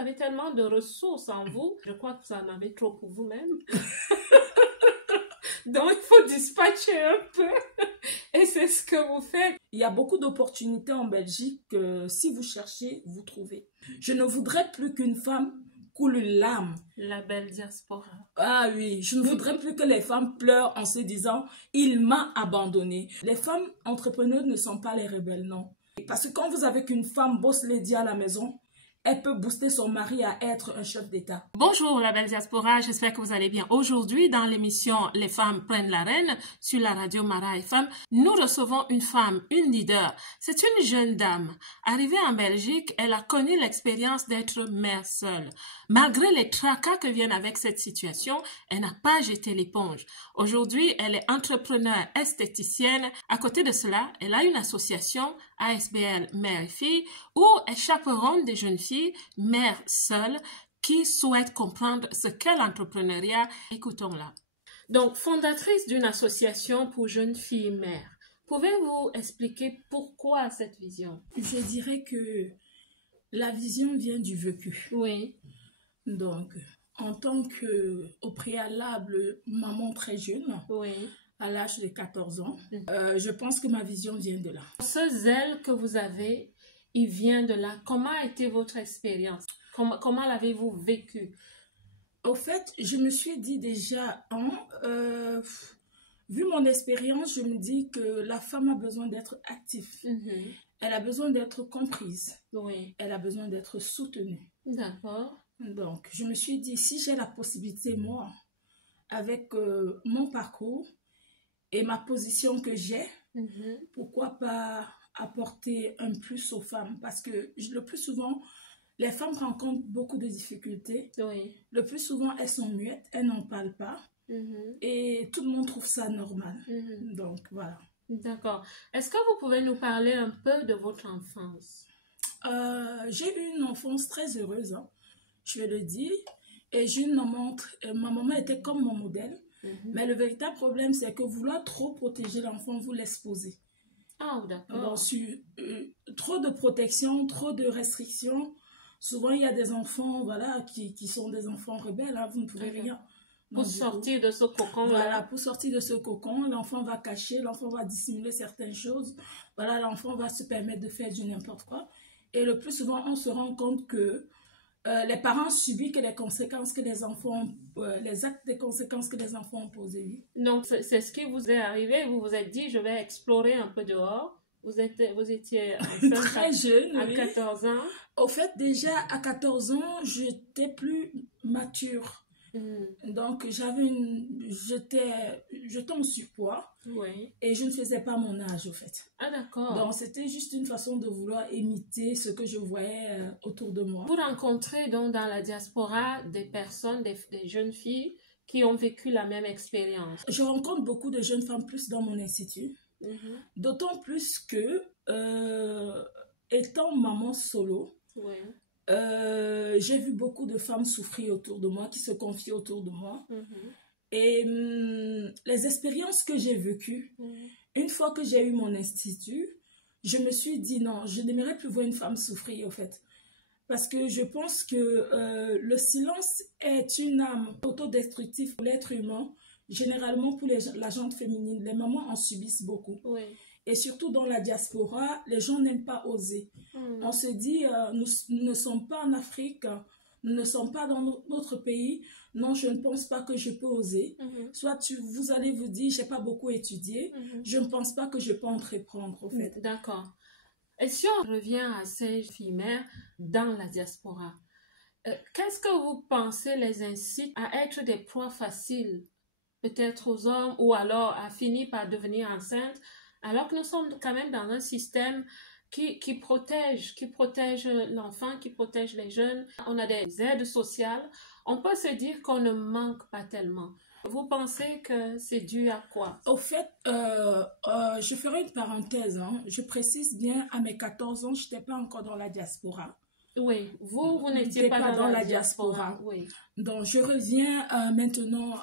avez tellement de ressources en vous. Je crois que vous en avez trop pour vous-même. Donc, il faut dispatcher un peu. Et c'est ce que vous faites. Il y a beaucoup d'opportunités en Belgique. Si vous cherchez, vous trouvez. Je ne voudrais plus qu'une femme coule une larme. La belle diaspora. Ah oui, je ne voudrais plus que les femmes pleurent en se disant « il m'a abandonné ». Les femmes entrepreneurs ne sont pas les rebelles, non. Parce que quand vous avez qu'une femme boss lady à la maison, elle peut booster son mari à être un chef d'État. Bonjour la belle diaspora, j'espère que vous allez bien. Aujourd'hui, dans l'émission Les femmes prennent l'arène sur la radio Mara FM, nous recevons une femme, une leader. C'est une jeune dame. Arrivée en Belgique, elle a connu l'expérience d'être mère seule. Malgré les tracas que viennent avec cette situation, elle n'a pas jeté l'éponge. Aujourd'hui, elle est entrepreneure esthéticienne. À côté de cela, elle a une association ASBL Mère et Fille où elle chaperonne des jeunes filles, mères seules, qui souhaitent comprendre ce qu'est l'entrepreneuriat. Écoutons-la. Donc, fondatrice d'une association pour jeunes filles mères, pouvez-vous expliquer pourquoi cette vision? Je dirais que la vision vient du vécu. Oui. Donc, en tant qu'au préalable, maman très jeune, oui. À l'âge de 14 ans, je pense que ma vision vient de là. Ce zèle que vous avez, il vient de là. Comment a été votre expérience? Comment l'avez-vous vécu? Au fait, je me suis dit déjà, vu mon expérience, je me dis que la femme a besoin d'être active. Elle a besoin d'être comprise. Oui. Elle a besoin d'être soutenue. D'accord. Donc, je me suis dit, si j'ai la possibilité, moi, avec mon parcours et ma position que j'ai, pourquoi pas apporter un plus aux femmes? Parce que le plus souvent, les femmes rencontrent beaucoup de difficultés. Oui. Le plus souvent, elles sont muettes, elles n'en parlent pas. Et tout le monde trouve ça normal. Donc, voilà. D'accord. Est-ce que vous pouvez nous parler un peu de votre enfance? J'ai eu une enfance très heureuse, hein, je vais le dire. Et j'ai une maman, ma maman était comme mon modèle. Mais le véritable problème, c'est que vouloir trop protéger l'enfant vous laisse poser. Ah, d'accord. Trop de protection, trop de restrictions. Souvent, il y a des enfants voilà, qui sont des enfants rebelles. Hein, vous ne pouvez rien. Pour sortir de ce cocon. Voilà, pour sortir de ce cocon, l'enfant va cacher, l'enfant va dissimuler certaines choses. Voilà, l'enfant va se permettre de faire du n'importe quoi. Et le plus souvent, on se rend compte que les parents subissent que les conséquences que les enfants, les actes des conséquences que les enfants ont posées. Donc, c'est ce qui vous est arrivé. Vous vous êtes dit, je vais explorer un peu dehors. Vous étiez très jeune, à 14 ans. Au fait, déjà à 14 ans, j'étais plus mature. Donc, j'étais en surpoids. Oui. Et je ne faisais pas mon âge, au fait. Ah, d'accord. Donc, c'était juste une façon de vouloir imiter ce que je voyais autour de moi. Vous rencontrez donc dans la diaspora des personnes, des jeunes filles qui ont vécu la même expérience? Je rencontre beaucoup de jeunes femmes plus dans mon institut. D'autant plus que, étant maman solo, oui. J'ai vu beaucoup de femmes souffrir autour de moi, qui se confient autour de moi. Et les expériences que j'ai vécues, une fois que j'ai eu mon institut, je me suis dit non, je n'aimerais plus voir une femme souffrir au fait. Parce que je pense que le silence est une arme autodestructive pour l'être humain. Généralement pour la gente féminine, les mamans en subissent beaucoup. Oui. Et surtout dans la diaspora, les gens n'aiment pas oser. On se dit, nous ne sommes pas en Afrique, nous ne sommes pas dans notre pays. Non, je ne pense pas que je peux oser. Soit vous allez vous dire, je n'ai pas beaucoup étudié, je ne pense pas que je peux entreprendre, en fait. D'accord. Et si on revient à ces filles mères dans la diaspora, qu'est-ce que vous pensez les incite à être des proies faciles, peut-être aux hommes, ou alors à finir par devenir enceintes, alors que nous sommes quand même dans un système qui protège l'enfant, qui protège les jeunes. On a des aides sociales. On peut se dire qu'on ne manque pas tellement. Vous pensez que c'est dû à quoi? Au fait, je ferai une parenthèse. Hein. Je précise bien, à mes 14 ans, je n'étais pas encore dans la diaspora. Oui, vous n'étiez pas dans la diaspora. Oui. Donc, je reviens maintenant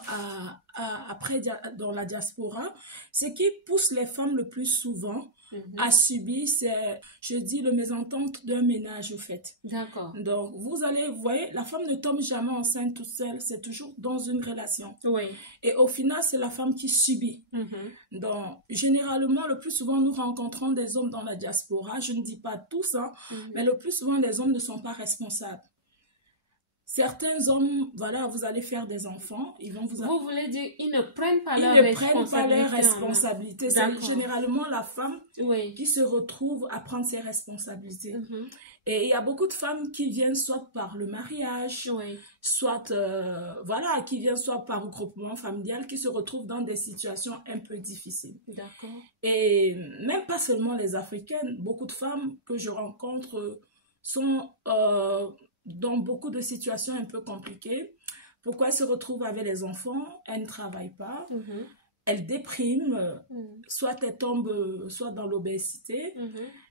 après dans la diaspora. Ce qui pousse les femmes le plus souvent a subi, c'est, je dis, le mésentente d'un ménage, au fait. D'accord. Donc, vous voyez, la femme ne tombe jamais enceinte toute seule, c'est toujours dans une relation. Oui. Et au final, c'est la femme qui subit. Donc, généralement, le plus souvent, nous rencontrons des hommes dans la diaspora. Je ne dis pas tous, hein, mais le plus souvent, les hommes ne sont pas responsables. Certains hommes, voilà, vous allez faire des enfants, ils vont vous... Vous voulez dire, ils ne prennent pas leurs responsabilités. C'est généralement la femme qui se retrouve à prendre ses responsabilités. Et il y a beaucoup de femmes qui viennent soit par le mariage, soit, voilà, qui viennent soit par regroupement familial, qui se retrouvent dans des situations un peu difficiles. D'accord. Et même pas seulement les Africaines, beaucoup de femmes que je rencontre sont... dans beaucoup de situations un peu compliquées. Pourquoi elles se retrouvent avec les enfants? Elles ne travaillent pas. Elles dépriment. Soit elles tombent soit dans l'obésité.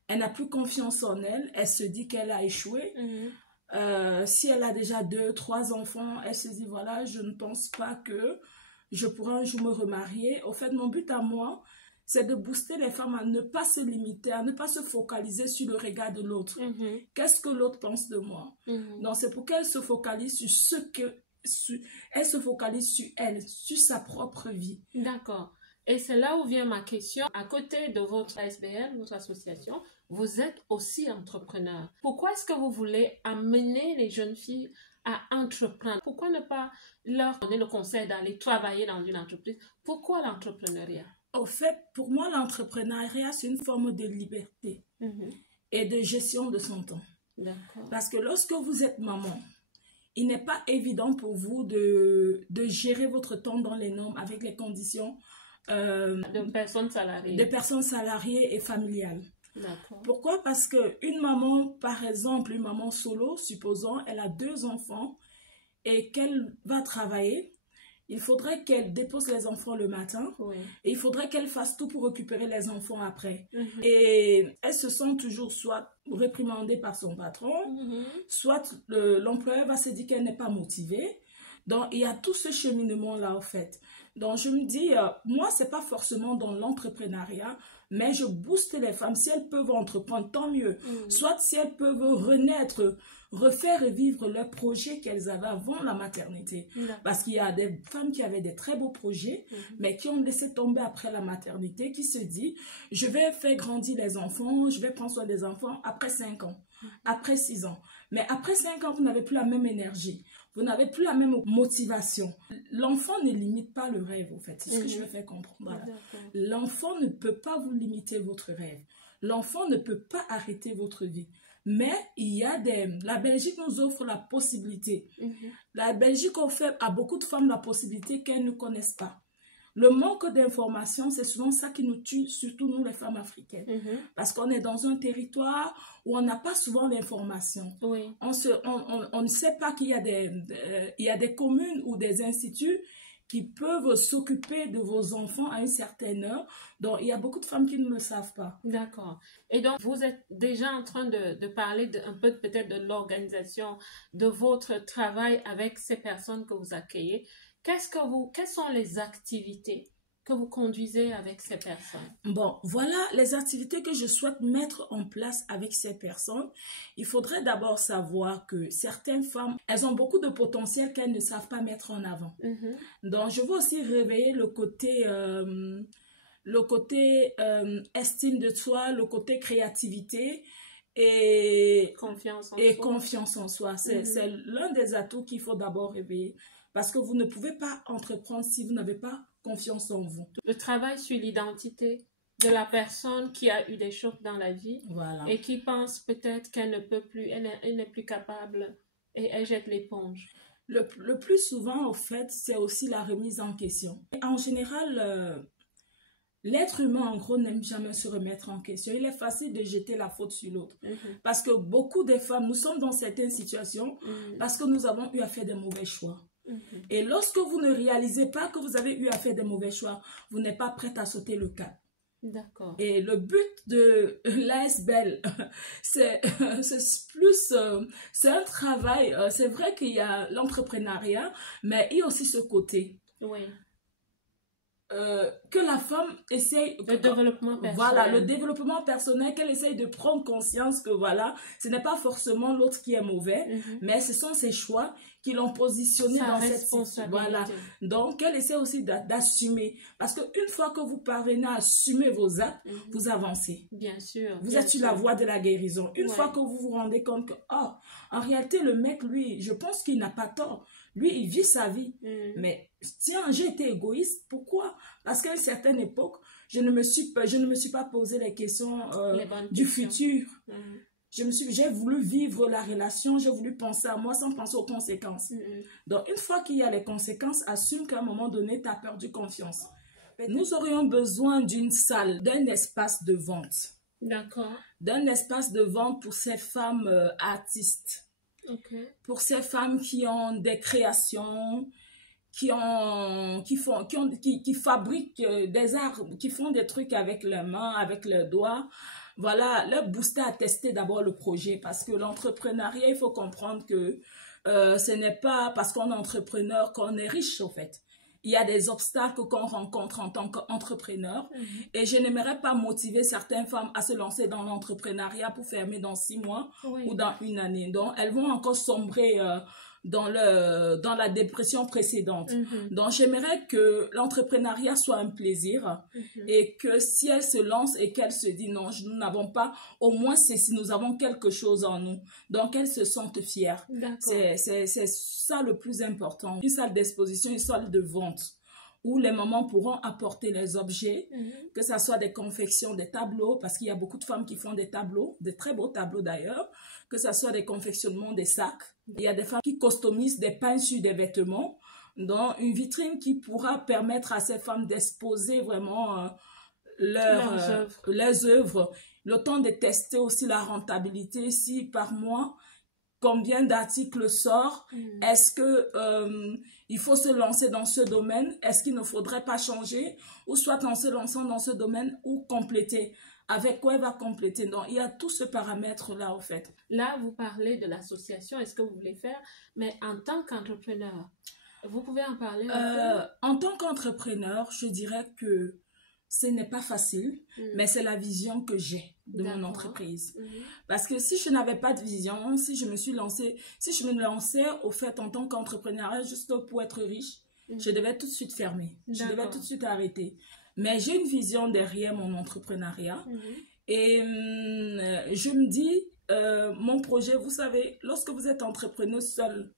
Elle n'a plus confiance en elle. Elle se dit qu'elle a échoué. Si elle a déjà 2, 3 enfants, elle se dit, voilà, je ne pense pas que je pourrai un jour me remarier. Au fait, mon but à moi, c'est de booster les femmes à ne pas se limiter, à ne pas se focaliser sur le regard de l'autre. Qu'est-ce que l'autre pense de moi? Donc, c'est pour qu'elle se focalise sur ce que... elle se focalise sur elle, sur sa propre vie. D'accord. Et c'est là où vient ma question. À côté de votre ASBL, votre association, vous êtes aussi entrepreneur. Pourquoi est-ce que vous voulez amener les jeunes filles à entreprendre? Pourquoi ne pas leur donner le conseil d'aller travailler dans une entreprise? Pourquoi l'entrepreneuriat? Au fait, pour moi, l'entrepreneuriat, c'est une forme de liberté et de gestion de son temps. Parce que lorsque vous êtes maman, il n'est pas évident pour vous de gérer votre temps dans les normes avec les conditions de personnes salariées et familiales. Pourquoi? Parce qu'une maman, par exemple, une maman solo, supposons, elle a 2 enfants et qu'elle va travailler, il faudrait qu'elle dépose les enfants le matin et il faudrait qu'elle fasse tout pour récupérer les enfants après. Et elle se sent toujours soit réprimandée par son patron, soit l'employeur va se dire qu'elle n'est pas motivée. Donc, il y a tout ce cheminement-là, en fait. Donc, je me dis, moi, c'est pas forcément dans l'entrepreneuriat, mais je booste les femmes. Si elles peuvent entreprendre, tant mieux. Soit si elles peuvent renaître, refaire et vivre leurs projets qu'elles avaient avant la maternité. Parce qu'il y a des femmes qui avaient des très beaux projets, mais qui ont laissé tomber après la maternité, qui se disent, je vais faire grandir les enfants, je vais prendre soin des enfants après 5 ans, après 6 ans. Mais après 5 ans, vous n'avez plus la même énergie. Vous n'avez plus la même motivation. L'enfant ne limite pas le rêve, en fait. C'est ce que je veux faire comprendre. Voilà. L'enfant ne peut pas vous limiter votre rêve. L'enfant ne peut pas arrêter votre vie. Mais il y a la Belgique nous offre la possibilité. La Belgique offre à beaucoup de femmes la possibilité qu'elles ne connaissent pas. Le manque d'information, c'est souvent ça qui nous tue, surtout nous les femmes africaines. Parce qu'on est dans un territoire où on n'a pas souvent l'information. On ne sait pas qu'il y a des communes ou des instituts qui peuvent s'occuper de vos enfants à une certaine heure. Donc, il y a beaucoup de femmes qui ne le savent pas. D'accord. Et donc, vous êtes déjà en train de parler un peu peut-être de l'organisation de votre travail avec ces personnes que vous accueillez. Quelles sont les activités que vous conduisez avec ces personnes? Bon, voilà les activités que je souhaite mettre en place avec ces personnes. Il faudrait d'abord savoir que certaines femmes, elles ont beaucoup de potentiel qu'elles ne savent pas mettre en avant. Donc, je veux aussi réveiller le côté estime de soi, le côté créativité et confiance en soi. C'est l'un des atouts qu'il faut d'abord réveiller. Parce que vous ne pouvez pas entreprendre si vous n'avez pas confiance en vous. Le travail sur l'identité de la personne qui a eu des chocs dans la vie et qui pense peut-être qu'elle ne peut plus, elle n'est plus capable et elle jette l'éponge. Le plus souvent, au fait, c'est aussi la remise en question. En général, l'être humain, en gros, n'aime jamais se remettre en question. Il est facile de jeter la faute sur l'autre. Parce que beaucoup de femmes, nous sommes dans certaines situations parce que nous avons eu à faire des mauvais choix. Et lorsque vous ne réalisez pas que vous avez eu à faire des mauvais choix, vous n'êtes pas prête à sauter le cap. D'accord. Et le but de l'ASBL, c'est plus, c'est un travail. C'est vrai qu'il y a l'entrepreneuriat, mais il y a aussi ce côté. que la femme essaye... Le développement personnel. Voilà, le développement personnel, qu'elle essaye de prendre conscience que voilà, ce n'est pas forcément l'autre qui est mauvais, mais ce sont ses choix qui l'ont positionné dans cette situation. Voilà. Donc, elle essaie aussi d'assumer. Parce qu'une fois que vous parvenez à assumer vos actes, vous avancez. Bien sûr. Vous êtes sur la voie de la guérison. Une fois que vous vous rendez compte que, oh, en réalité, le mec, lui, je pense qu'il n'a pas tort. Lui, il vit sa vie. Mais tiens, j'ai été égoïste. Pourquoi? Parce qu'à une certaine époque, je ne me suis pas posé les questions du futur. J'ai voulu vivre la relation, j'ai voulu penser à moi sans penser aux conséquences. Donc, une fois qu'il y a les conséquences, assume qu'à un moment donné, tu as perdu confiance. Nous aurions besoin d'une salle, d'un espace de vente. D'accord. D'un espace de vente pour ces femmes artistes. Okay. Pour ces femmes qui ont des créations, qui fabriquent des arts, qui font des trucs avec leurs mains, avec leurs doigts. Voilà, leur booster à tester d'abord le projet parce que l'entrepreneuriat, il faut comprendre que ce n'est pas parce qu'on est entrepreneur qu'on est riche, en fait. Il y a des obstacles qu'on rencontre en tant qu'entrepreneur et je n'aimerais pas motiver certaines femmes à se lancer dans l'entrepreneuriat pour fermer dans 6 mois ou dans 1 année. Donc, elles vont encore sombrer dans la dépression précédente. Donc, j'aimerais que l'entrepreneuriat soit un plaisir et que si elles se lancent et qu'elles se disent non, nous n'avons pas, au moins c'est si nous avons quelque chose en nous. Donc, elles se sentent fières. C'est ça le plus important. Une salle d'exposition, une salle de vente où les mamans pourront apporter les objets, que ce soit des confections, des tableaux, parce qu'il y a beaucoup de femmes qui font des tableaux, de très beaux tableaux d'ailleurs, que ce soit des confectionnements, des sacs. Il y a des femmes qui customisent des pains sur des vêtements, dans une vitrine qui pourra permettre à ces femmes d'exposer vraiment leurs œuvres. Le temps de tester aussi la rentabilité, si par mois, combien d'articles sort, est-ce que il faut se lancer dans ce domaine, est-ce qu'il ne faudrait pas changer, ou soit en se lançant dans ce domaine, ou compléter. Avec quoi elle va compléter? Donc, il y a tout ce paramètre-là, au fait. Là, vous parlez de l'association, est-ce que vous voulez faire, mais en tant qu'entrepreneur, vous pouvez en parler un peu? En tant qu'entrepreneur, je dirais que ce n'est pas facile, mais c'est la vision que j'ai de mon entreprise. Parce que si je n'avais pas de vision, si je me lançais au fait en tant qu'entrepreneur juste pour être riche, je devais tout de suite fermer. Je devais tout de suite arrêter. Mais j'ai une vision derrière mon entrepreneuriat et je me dis, mon projet, vous savez, lorsque vous êtes entrepreneur seul,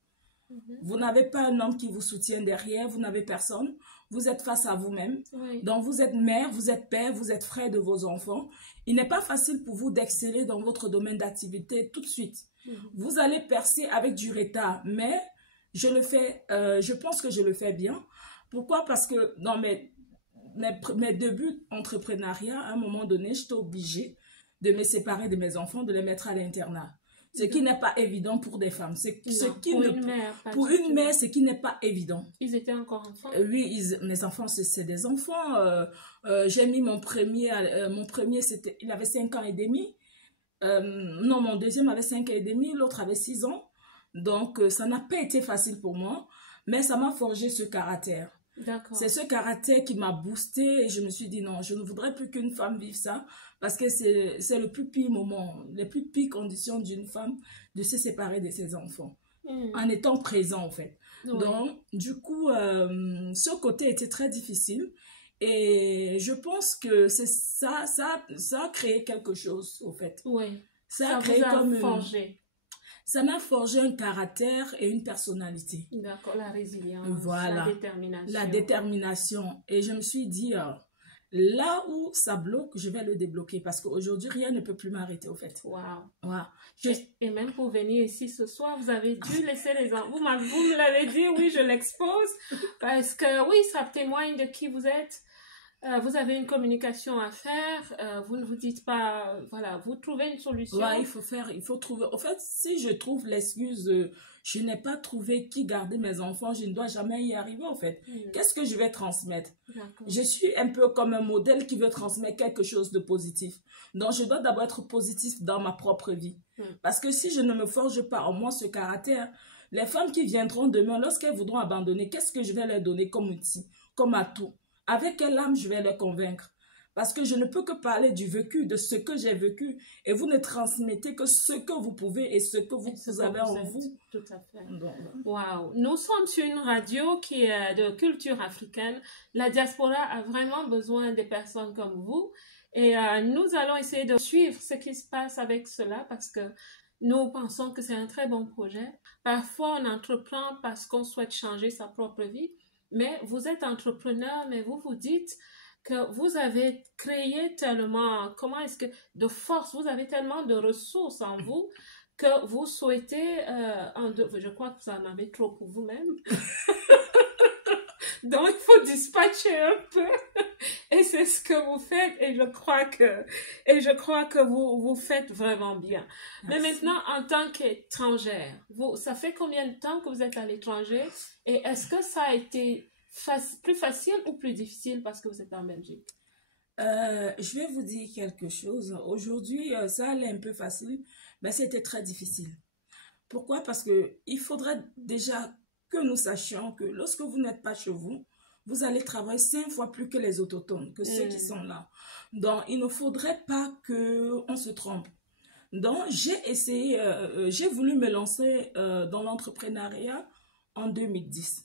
vous n'avez pas un homme qui vous soutient derrière, vous n'avez personne, vous êtes face à vous-même. Donc vous êtes mère, vous êtes père, vous êtes frère de vos enfants. Il n'est pas facile pour vous d'exceller dans votre domaine d'activité tout de suite. Vous allez percer avec du retard, mais je pense que je le fais bien. Pourquoi? Parce que dans mes débuts d'entrepreneuriat, à un moment donné, j'étais obligée de me séparer de mes enfants, de les mettre à l'internat. Ce qui n'est pas évident pour des femmes. Pour une mère, ce qui n'est pas évident. Ils étaient encore enfants? Oui, mes enfants, c'est des enfants. J'ai mis mon premier, il avait 5 ans et demi. Non, mon deuxième avait 5 ans et demi, l'autre avait 6 ans. Donc, ça n'a pas été facile pour moi, mais ça m'a forgé ce caractère. C'est ce caractère qui m'a boosté et je me suis dit non, je ne voudrais plus qu'une femme vive ça parce que c'est le plus pire moment, les plus pires conditions d'une femme de se séparer de ses enfants en étant présent en fait. Donc, du coup, ce côté était très difficile et je pense que ça a créé quelque chose au fait. Ça a créé comme forgé. Ça m'a forgé un caractère et une personnalité. D'accord, la résilience, voilà, la détermination. La détermination. Et je me suis dit, là où ça bloque, je vais le débloquer. Parce qu'aujourd'hui, rien ne peut plus m'arrêter, au fait. Et même pour venir ici ce soir, vous avez dû laisser les enfants. Vous me l'avez dit, oui, je l'expose. Parce que, oui, ça témoigne de qui vous êtes. Vous avez une communication à faire, vous ne vous dites pas, voilà, vous trouvez une solution. Il faut trouver. En fait, si je trouve l'excuse, je n'ai pas trouvé qui garder mes enfants, je ne dois jamais y arriver, en fait. Qu'est-ce que je vais transmettre? Je suis un peu comme un modèle qui veut transmettre quelque chose de positif. Donc, je dois d'abord être positif dans ma propre vie. Parce que si je ne me forge pas en moi ce caractère, les femmes qui viendront demain, lorsqu'elles voudront abandonner, qu'est-ce que je vais leur donner comme outil, comme atout? avec quelle âme je vais les convaincre? Parce que je ne peux que parler du vécu, de ce que j'ai vécu. Et vous ne transmettez que ce que vous pouvez et ce que vous avez en vous. Tout à fait. Wow. Nous sommes sur une radio qui est de culture africaine. La diaspora a vraiment besoin des personnes comme vous. Et nous allons essayer de suivre ce qui se passe avec cela parce que nous pensons que c'est un très bon projet. Parfois, on entreprend parce qu'on souhaite changer sa propre vie. Mais vous êtes entrepreneur, mais vous vous dites que vous avez créé tellement, de force, vous avez tellement de ressources en vous que vous souhaitez, je crois que vous en avez trop pour vous-même. Donc, il faut dispatcher un peu. Et c'est ce que vous faites. Et je crois que vous faites vraiment bien. Merci. Mais maintenant, en tant qu'étrangère, ça fait combien de temps que vous êtes à l'étranger? Et est-ce que ça a été plus facile ou plus difficile parce que vous êtes en Belgique? Je vais vous dire quelque chose. Aujourd'hui, ça allait un peu facile, mais c'était très difficile. Pourquoi? Parce qu'il faudrait déjà que nous sachions que lorsque vous n'êtes pas chez vous, vous allez travailler 5 fois plus que les autochtones, que ceux qui sont là. Donc, il ne faudrait pas qu'on se trompe. Donc, j'ai essayé, j'ai voulu me lancer dans l'entrepreneuriat en 2010.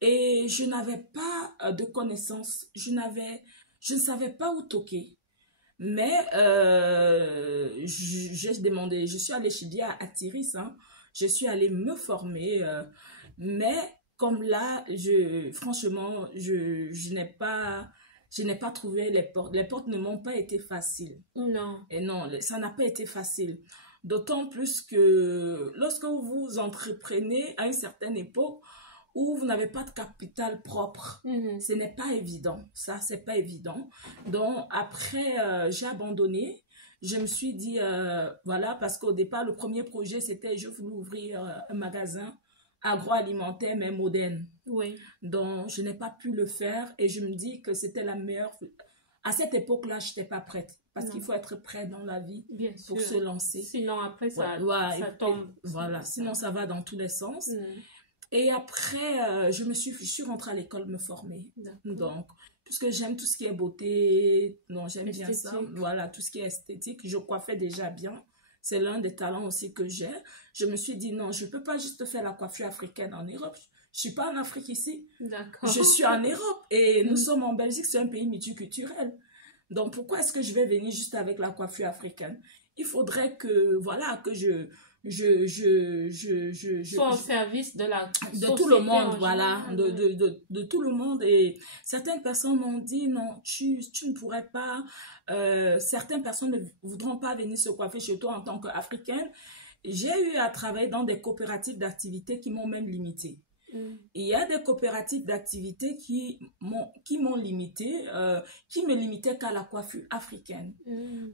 Et je n'avais pas de connaissances, je ne savais pas où toquer. Mais j'ai demandé, je suis allée chez à Tiris, hein, je suis allée me former, mais comme là, franchement, je n'ai pas trouvé les portes. Les portes ne m'ont pas été faciles. Non. Et non, ça n'a pas été facile. D'autant plus que lorsque vous entreprenez à une certaine époque, où vous n'avez pas de capital propre. Ce n'est pas évident. Ça, c'est pas évident. Donc, après, j'ai abandonné. Je me suis dit, voilà, parce qu'au départ, le premier projet, c'était, je voulais ouvrir un magasin agroalimentaire, mais moderne. Oui. Donc, je n'ai pas pu le faire et je me dis que c'était la meilleure. À cette époque-là, je n'étais pas prête. Parce qu'il faut être prêt dans la vie pour se lancer. Sinon, après, ça tombe. Voilà, sinon, ça va dans tous les sens. Et après, je suis rentrée à l'école me former. Donc, puisque j'aime tout ce qui est beauté, j'aime bien ça. Voilà, tout ce qui est esthétique, je coiffais déjà bien. C'est l'un des talents aussi que j'ai. Je me suis dit, non, je ne peux pas juste faire la coiffure africaine en Europe. Je ne suis pas en Afrique ici. Je suis en Europe et nous sommes en Belgique, c'est un pays multiculturel. Donc, pourquoi est-ce que je vais venir juste avec la coiffure africaine? Il faudrait que, voilà, que je soit au service de tout le monde, voilà, de tout le monde. Et certaines personnes m'ont dit, non, tu ne pourrais pas, certaines personnes ne voudront pas venir se coiffer chez toi en tant qu'Africaine. J'ai eu à travailler dans des coopératives d'activités qui m'ont même limité. Il y a des coopératives d'activités qui m'ont limité, qui me limitaient qu'à la coiffure africaine.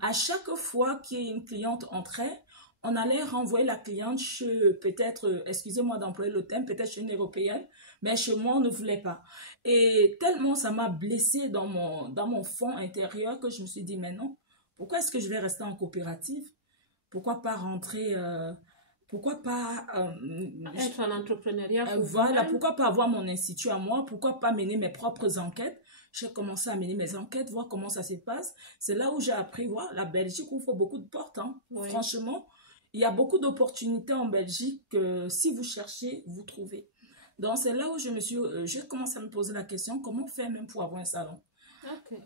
À chaque fois qu'une cliente entrait, on allait renvoyer la cliente chez, peut-être, excusez-moi d'employer le terme, peut-être chez une Européenne, mais chez moi, on ne voulait pas. Et tellement ça m'a blessée dans mon fond intérieur que je me suis dit, mais non, pourquoi est-ce que je vais rester en coopérative? Pourquoi pas rentrer, pourquoi pas... être en entrepreneuriat. Voilà, pourquoi pas avoir mon institut à moi? Pourquoi pas mener mes propres enquêtes? J'ai commencé à mener mes enquêtes, voir comment ça se passe. C'est là où j'ai appris, voilà, la Belgique ouvre beaucoup de portes, hein. Oui. Franchement. Il y a beaucoup d'opportunités en Belgique que si vous cherchez, vous trouvez. Donc, c'est là où j'ai commencé à me poser la question, comment faire même pour avoir un salon?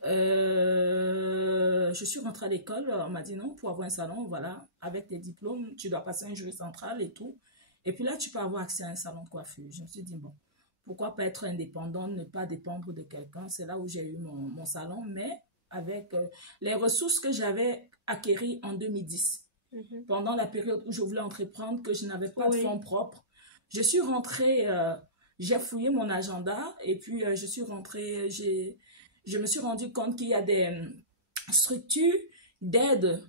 Je suis rentrée à l'école, on m'a dit non, pour avoir un salon, voilà, avec tes diplômes, tu dois passer un jury central et tout. Et puis là, tu peux avoir accès à un salon de coiffure. Je me suis dit, bon, pourquoi pas être indépendante, ne pas dépendre de quelqu'un? C'est là où j'ai eu mon salon, mais avec les ressources que j'avais acquises en 2010. Pendant la période où je voulais entreprendre, que je n'avais pas de fonds propres. Je suis rentrée, j'ai fouillé mon agenda et puis je suis rentrée, je me suis rendu compte qu'il y a des structures d'aide.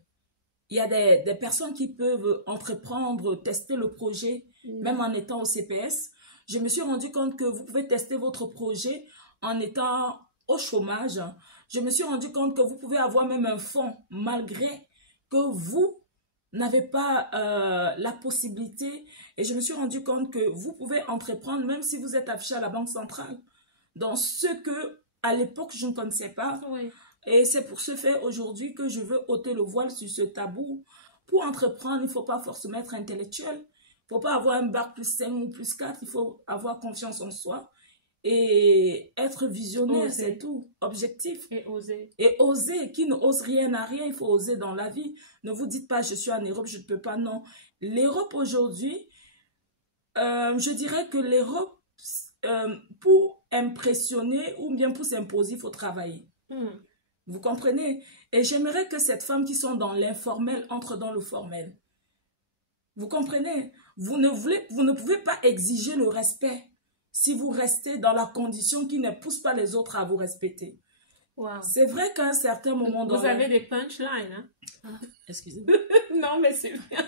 Il y a des personnes qui peuvent entreprendre, tester le projet, même en étant au CPS. Je me suis rendu compte que vous pouvez tester votre projet en étant au chômage. Je me suis rendu compte que vous pouvez avoir même un fonds malgré que vous n'avez pas la possibilité, et je me suis rendu compte que vous pouvez entreprendre même si vous êtes affiché à la Banque centrale. Donc, ce que à l'époque, je ne connaissais pas. Oui. Et c'est pour ce fait aujourd'hui que je veux ôter le voile sur ce tabou. Pour entreprendre, il ne faut pas forcément être intellectuel. Il ne faut pas avoir un bac plus 5 ou plus 4. Il faut avoir confiance en soi et être visionnaire, c'est tout. Objectif. Et oser. Et oser. Qui ne ose rien n'a rien. Il faut oser dans la vie. Ne vous dites pas, je suis en Europe, je ne peux pas. Non. L'Europe aujourd'hui, je dirais que l'Europe, pour impressionner ou bien pour s'imposer, il faut travailler. Vous comprenez? Et j'aimerais que cette femme qui sont dans l'informel entre dans le formel. Vous comprenez? Vous ne pouvez pas exiger le respect si vous restez dans la condition qui ne pousse pas les autres à vous respecter. Wow. C'est vrai qu'à un certain moment... Vous avez des punchlines, hein? Excusez-moi. Non, mais c'est bien.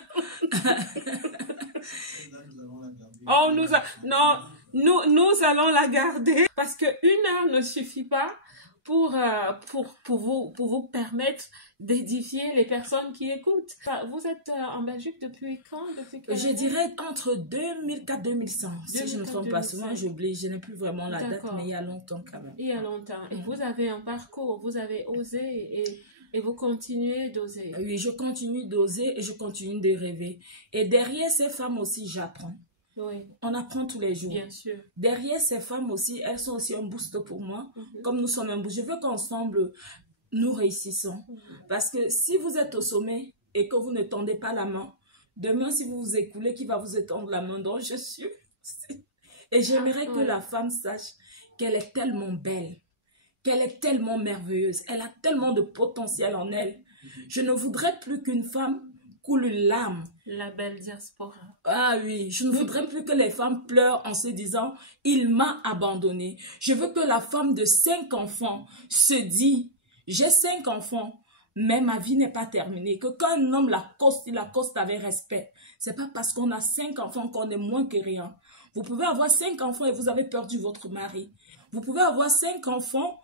Oh, non, nous allons la garder parce que 1 heure ne suffit pas pour vous permettre d'édifier les personnes qui écoutent. Vous êtes en Belgique depuis quand? Je dirais entre 2004 et 2005. Si je ne me trompe pas, souvent j'oublie, je n'ai plus vraiment la date, mais il y a longtemps quand même. Il y a longtemps. Et vous avez un parcours, vous avez osé et vous continuez d'oser. Oui, je continue d'oser et je continue de rêver. Et derrière ces femmes aussi, j'apprends. Oui. On apprend tous les jours. Bien sûr. Derrière ces femmes aussi, elles sont aussi un boost pour moi. Comme nous sommes un boost. Je veux qu'ensemble, nous réussissons. Parce que si vous êtes au sommet et que vous ne tendez pas la main, demain, si vous vous écoulez, qui va vous étendre la main? Donc, je suis... Et j'aimerais que la femme sache qu'elle est tellement belle, qu'elle est tellement merveilleuse, elle a tellement de potentiel en elle. Je ne voudrais plus qu'une femme coule une larme. La belle diaspora. Ah oui, je ne voudrais plus que les femmes pleurent en se disant « il m'a abandonné ». Je veux que la femme de 5 enfants se dit « j'ai 5 enfants, mais ma vie n'est pas terminée ». Que quand un homme l'accoste, il l'accoste avec respect. C'est pas parce qu'on a 5 enfants qu'on est moins que rien. Vous pouvez avoir 5 enfants et vous avez perdu votre mari. Vous pouvez avoir 5 enfants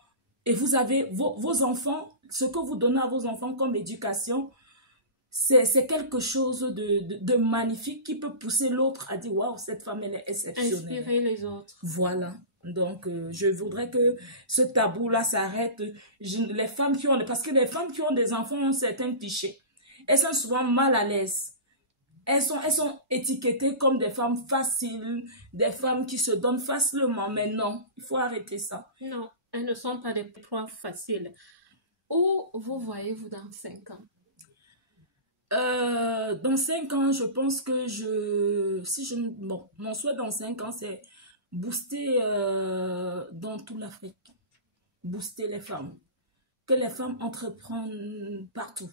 et vous avez vos enfants, ce que vous donnez à vos enfants comme éducation, c'est quelque chose de magnifique qui peut pousser l'autre à dire « Waouh, cette femme, elle est exceptionnelle ». Inspirer les autres. Voilà. Donc, je voudrais que ce tabou-là s'arrête. Les femmes qui ont... Parce que les femmes qui ont des enfants ont certains clichés. Elles sont souvent mal à l'aise. Elles sont étiquetées comme des femmes faciles, des femmes qui se donnent facilement. Mais non, il faut arrêter ça. Non, elles ne sont pas des proies faciles. Où vous voyez-vous dans 5 ans? Dans 5 ans, je pense que mon souhait dans 5 ans, c'est booster dans toute l'Afrique. Booster les femmes. Que les femmes entreprennent partout.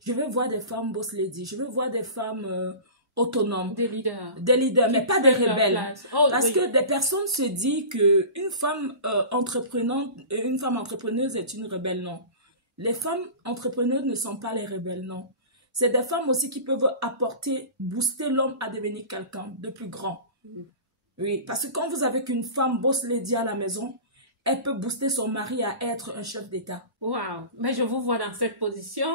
Je veux voir des femmes boss lady. Je veux voir des femmes autonomes. Des leaders. Des leaders, mais pas des rebelles. Oh, parce oui. que des personnes se disent qu'une femme entrepreneuse est une rebelle. Non. Les femmes entrepreneuses ne sont pas les rebelles, non. C'est des femmes aussi qui peuvent apporter, booster l'homme à devenir quelqu'un de plus grand. Oui, parce que quand vous avez qu'une femme boss lady à la maison, elle peut booster son mari à être un chef d'État. Waouh, mais je vous vois dans cette position.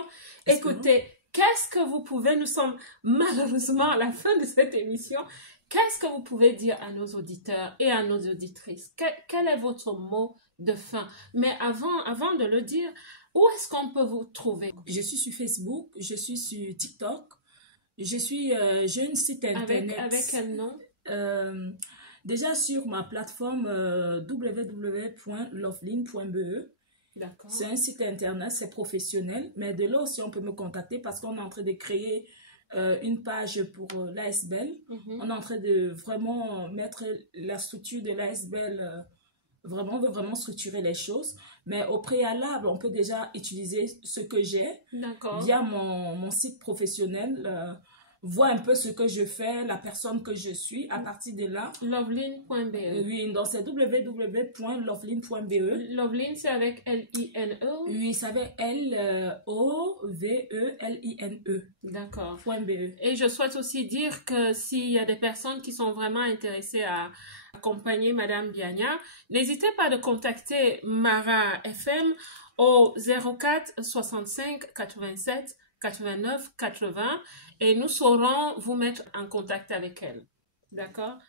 Écoutez, qu'est-ce que vous pouvez, nous sommes malheureusement à la fin de cette émission, qu'est-ce que vous pouvez dire à nos auditeurs et à nos auditrices? Quel est votre mot de fin? Mais avant de le dire, où est-ce qu'on peut vous trouver? Je suis sur Facebook, je suis sur TikTok, j'ai un site internet. Avec quel nom? Déjà sur ma plateforme www.loveline.be. D'accord. C'est un site internet, c'est professionnel, mais de là aussi on peut me contacter parce qu'on est en train de créer une page pour l'ASBEL. On est en train de vraiment mettre la structure de l'ASBEL. On veut vraiment structurer les choses. Mais au préalable, on peut déjà utiliser ce que j'ai via mon site professionnel. Voir un peu ce que je fais, la personne que je suis. À partir de là... Loveline.be. Oui, donc c'est www.loveline.be. Loveline, c'est avec L-I-N-E? Oui, c'est avec L-O-V-E-L-I-N-E. D'accord. .be. Et je souhaite aussi dire que s'il y a des personnes qui sont vraiment intéressées à accompagner Madame Diania, n'hésitez pas de contacter Mara FM au 04 65 87 89 80 et nous saurons vous mettre en contact avec elle. D'accord?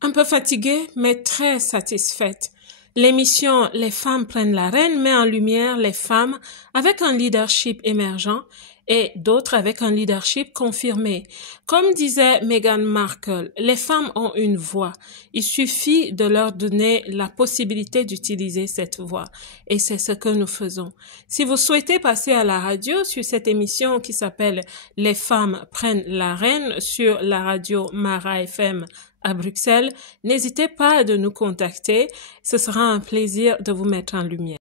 Un peu fatiguée, mais très satisfaite. L'émission Les femmes prennent l'arène met en lumière les femmes avec un leadership émergent et d'autres avec un leadership confirmé. Comme disait Meghan Markle, les femmes ont une voix. Il suffit de leur donner la possibilité d'utiliser cette voix. Et c'est ce que nous faisons. Si vous souhaitez passer à la radio sur cette émission qui s'appelle Les femmes prennent l'arène sur la radio Mara FM à Bruxelles, n'hésitez pas à nous contacter. Ce sera un plaisir de vous mettre en lumière.